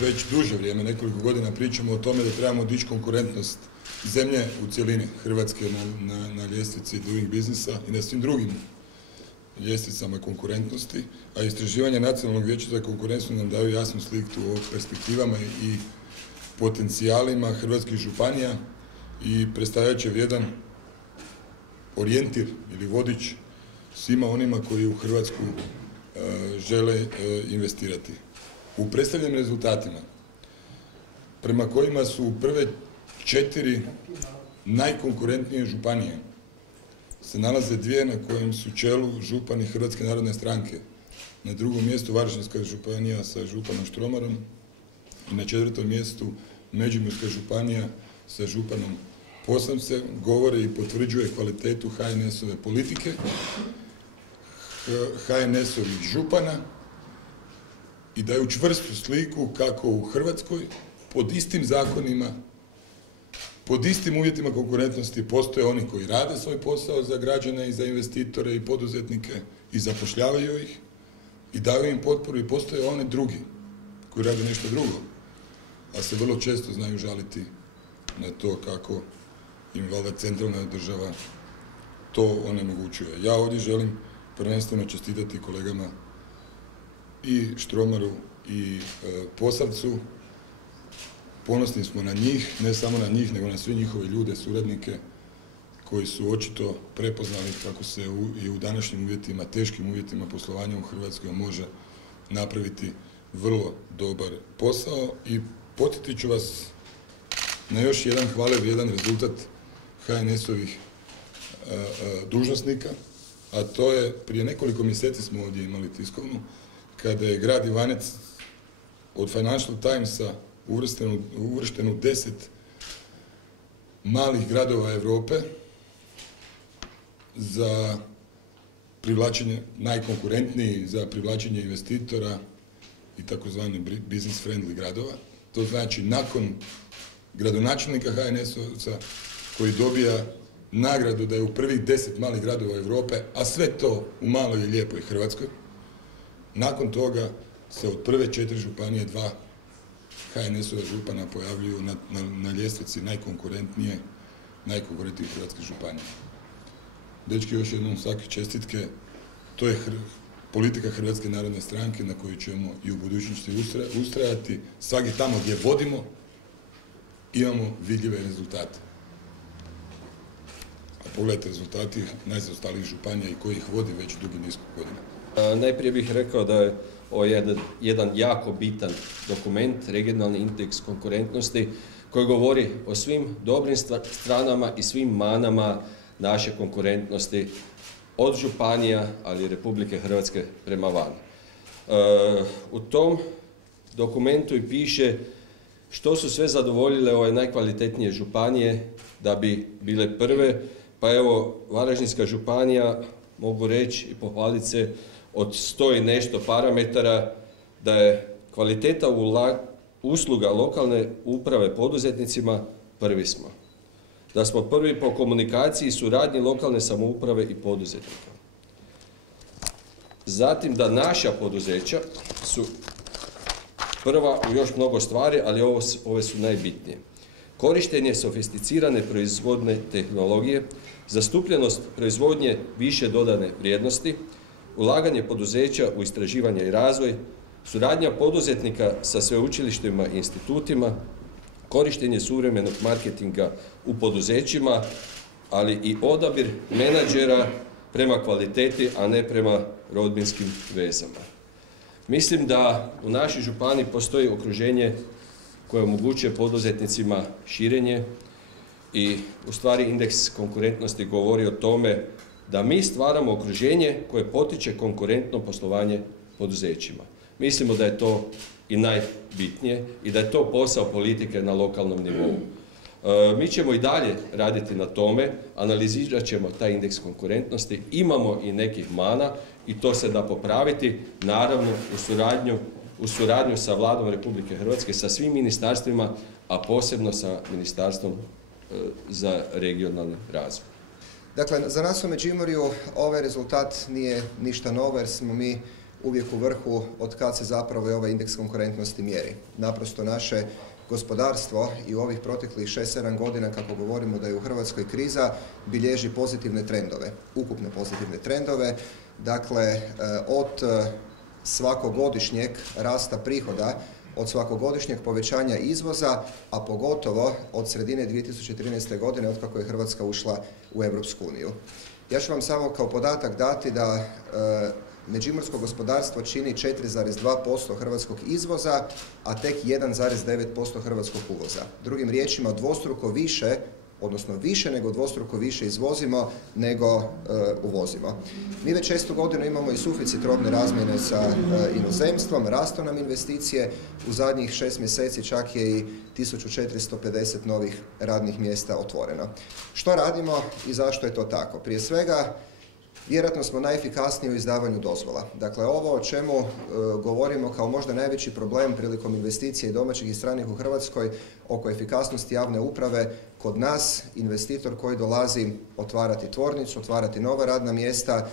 već duže vrijeme, nekoliko godina pričamo o tome da trebamo dići konkurentnost zemlje u cjelini, Hrvatske na ljestvici Doing Businessa i na svim drugim ljestvicama konkurentnosti, a istraživanje Nacionalnog vijeća za konkurentnost nam daju jasnu sliku o perspektivama i potencijalima hrvatskih županija i predstavljat će vrijedan orijentir ili vodič svima onima koji u Hrvatsku žele investirati. U predstavljenim rezultatima, prema kojima su prve 4 najkonkurentnije županije, se nalaze 2 na kojem su čelu župani Hrvatske narodne stranke. Na drugom mjestu Varaždinska županija sa županom Štromarom i na 4. mjestu Međimurska županija sa županom Posavcem, govore i potvrđuje kvalitetu HNS-ove politike, HNS-ovih župana i daju čvrstu sliku kako u Hrvatskoj pod istim zakonima, pod istim uvjetima konkurentnosti postoje oni koji rade svoj posao za građane i za investitore i poduzetnike i zapošljavaju ih i daju im potporu i postoje oni drugi koji rade nešto drugo, a se vrlo često znaju žaliti na to kako im valjda centralna država to onemogućuje. Ja ovdje želim prvenstveno čestitati kolegama i Štromaru i Posavcu. Ponosni smo na njih, ne samo na njih, nego na sve njihove ljude, suradnike, koji su očito prepoznali kako se i u današnjim uvjetima, teškim uvjetima poslovanja u Hrvatskoj može napraviti vrlo dobar posao. I podsjetit ću vas na još jedan hvale vrijedan rezultat HNS-ovih dužnosnika, a to je prije nekoliko mjeseci smo ovdje imali tiskovnu, kada je grad Ivanec od Financial Timesa uvršten u 10 malih gradova Europe za privlačenje, najkonkurentniji za privlačenje investitora i takozvani business friendly gradova. To znači nakon gradonačelnika HNS-ovca koji dobija nagradu da je u prvih 10 malih gradova Europe, a sve to u maloj i lijepoj Hrvatskoj. Nakon toga se od prve 4 županije 2 HNS-ova župana pojavljuju na ljestvici najkonkurentnije hrvatske županije. Dečki, još jednom svake čestitke. To je politika Hrvatske narodne stranke na koju ćemo i u budućnosti ustrajati. Svaki tamo gdje vodimo imamo vidljive rezultate. A pogledajte rezultati najzaostalijih županija i koji ih vodi već dugi niz godina. Najprije bih rekao da je ovo jedan jako bitan dokument, regionalni indeks konkurentnosti, koji govori o svim dobrim stranama i svim manama naše konkurentnosti od županija, ali i Republike Hrvatske prema van. U tom dokumentu i piše što su sve zadovoljile ove najkvalitetnije županije da bi bile prve, pa evo Varaždinska županija, mogu reći i pohvaliti se, od 100 i nešto parametara da je kvaliteta usluga lokalne uprave poduzetnicima prvi smo. Da smo prvi po komunikaciji i suradnji lokalne samouprave i poduzetnika. Zatim da naša poduzeća su prva u još mnogo stvari, ali ove su najbitnije. Korištenje sofisticirane proizvodne tehnologije, zastupljenost proizvodnje više dodane vrijednosti, ulaganje poduzeća u istraživanje i razvoj, suradnja poduzetnika sa sveučilištima i institutima, korištenje suvremenog marketinga u poduzećima, ali i odabir menadžera prema kvaliteti, a ne prema rodbinskim vezama. Mislim da u našoj županiji postoji okruženje koje omogućuje poduzetnicima širenje i u stvari indeks konkurentnosti govori o tome da mi stvaramo okruženje koje potiče konkurentno poslovanje poduzećima. Mislimo da je to i najbitnije i da je to posao politike na lokalnom nivou. Mi ćemo i dalje raditi na tome, analizirat ćemo taj indeks konkurentnosti, imamo i nekih mana i to se da popraviti, naravno u suradnju sa Vladom Republike Hrvatske, sa svim ministarstvima, a posebno sa Ministarstvom za regionalni razvoj. Dakle, za nas u Međimurju ovaj rezultat nije ništa novo jer smo mi uvijek u vrhu od kad se zapravo i ovaj indeks konkurentnosti mjeri. Naprosto naše gospodarstvo i u ovih proteklih 6-7 godina, kako govorimo da je u Hrvatskoj kriza, bilježi pozitivne trendove, ukupne pozitivne trendove. Dakle, od svakogodišnjeg rasta prihoda, od svakogodišnjeg povećanja izvoza, a pogotovo od sredine 2013. godine, od kako je Hrvatska ušla u Europsku uniju. Ja ću vam samo kao podatak dati da međimursko gospodarstvo čini 4,2% hrvatskog izvoza, a tek 1,9% hrvatskog uvoza. Drugim riječima, dvostruko više, odnosno više nego dvostruko više izvozimo nego uvozimo. Mi već 6. godinu imamo i suficit robne razmjene sa inozemstvom, rastu nam investicije, u zadnjih 6 mjeseci čak je i 1450 novih radnih mjesta otvoreno. Što radimo i zašto je to tako? Prije svega, vjerojatno smo najefikasniji u izdavanju dozvola. Dakle, ovo o čemu govorimo kao možda najveći problem prilikom investicija i domaćih i stranih u Hrvatskoj oko efikasnosti javne uprave, kod nas investitor koji dolazi otvarati tvornicu, otvarati nova radna mjesta,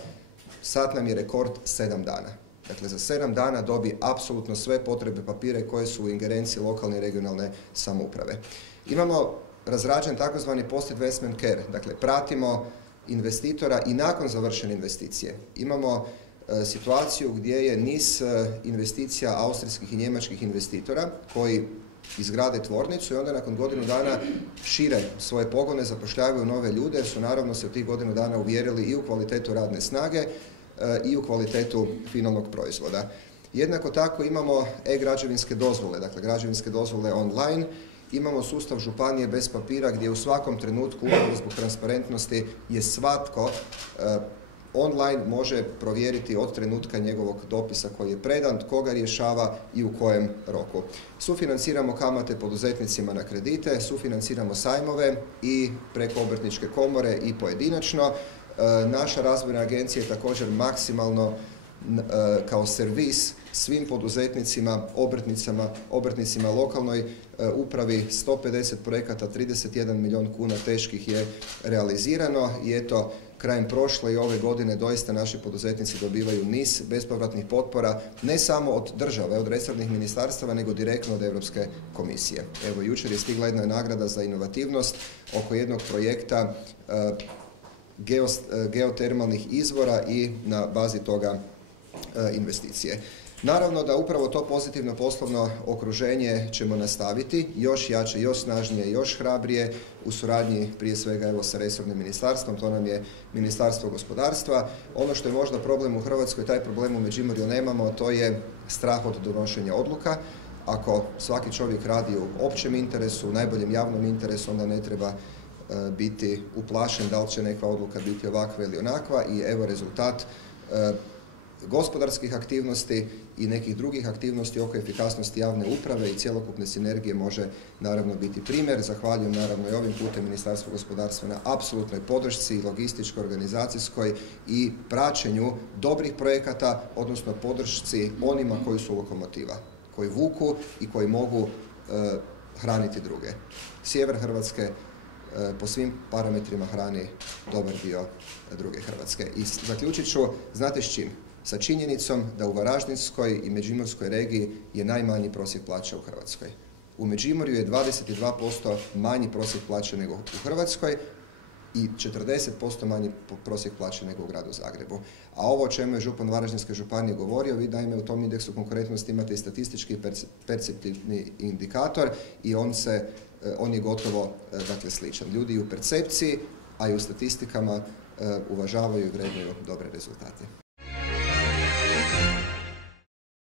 sad nam je rekord 7 dana. Dakle, za 7 dana dobi apsolutno sve potrebe papire koje su u ingerenciji lokalne i regionalne samouprave. Imamo razrađen takozvani post-investment care, dakle, pratimo investitora i nakon završene investicije. Imamo situaciju gdje je niz investicija austrijskih i njemačkih investitora koji izgrade tvornicu i onda nakon godinu dana šire svoje pogone, zapošljavaju nove ljude jer su naravno se u tih godinu dana uvjerili i u kvalitetu radne snage i u kvalitetu finalnog proizvoda. Jednako tako imamo e-građevinske dozvole, dakle građevinske dozvole online. Imamo sustav županije bez papira gdje u svakom trenutku, upravo zbog transparentnosti, je svatko online može provjeriti od trenutka njegovog dopisa koji je predan, tko ga rješava i u kojem roku. Sufinanciramo kamate poduzetnicima na kredite, sufinanciramo sajmove i preko obrtničke komore i pojedinačno. Naša razvojna agencija je također maksimalno kao servis svim poduzetnicima, obrtnicima lokalnoj upravi. 150 projekata, 31 milijun kuna teških je realizirano i eto, krajem prošle i ove godine doista naši poduzetnici dobivaju niz bespovratnih potpora, ne samo od države, od resornih ministarstava, nego direktno od Europske komisije. Evo, jučer je stigla jedna nagrada za inovativnost oko jednog projekta geotermalnih izvora i na bazi toga investicije. Naravno da upravo to pozitivno poslovno okruženje ćemo nastaviti, još jače, još snažnije, još hrabrije, u suradnji prije svega evo sa resornim ministarstvom, to nam je Ministarstvo gospodarstva. Ono što je možda problem u Hrvatskoj, taj problem u Međimurju nemamo, to je strah od donošenja odluka. Ako svaki čovjek radi u općem interesu, u najboljem javnom interesu, onda ne treba biti uplašen da li će neka odluka biti ovakva ili onakva i evo rezultat gospodarskih aktivnosti i nekih drugih aktivnosti oko efikasnosti javne uprave i cjelokupne sinergije može naravno biti primjer. Zahvaljujem naravno i ovim putem Ministarstvu gospodarstva na apsolutnoj podršci, logističkoj, organizacijskoj i praćenju dobrih projekata, odnosno podršci onima koji su lokomotiva, koji vuku i koji mogu hraniti druge. Sjever Hrvatske po svim parametrima hrani dobar dio druge Hrvatske. I zaključit ću, znate s čim? Sa činjenicom da u Varaždinskoj i Međimurskoj regiji je najmanji prosjek plaća u Hrvatskoj. U Međimurju je 22% manji prosjek plaće nego u Hrvatskoj i 40% manji prosjek plaće nego u gradu Zagrebu. A ovo o čemu je župan Varaždinske županije govorio, vi naime u tom indeksu konkurentnosti imate i statistički perceptivni indikator i on je gotovo dakle, sličan. Ljudi u percepciji, a i u statistikama uvažavaju i vrednuju dobre rezultate.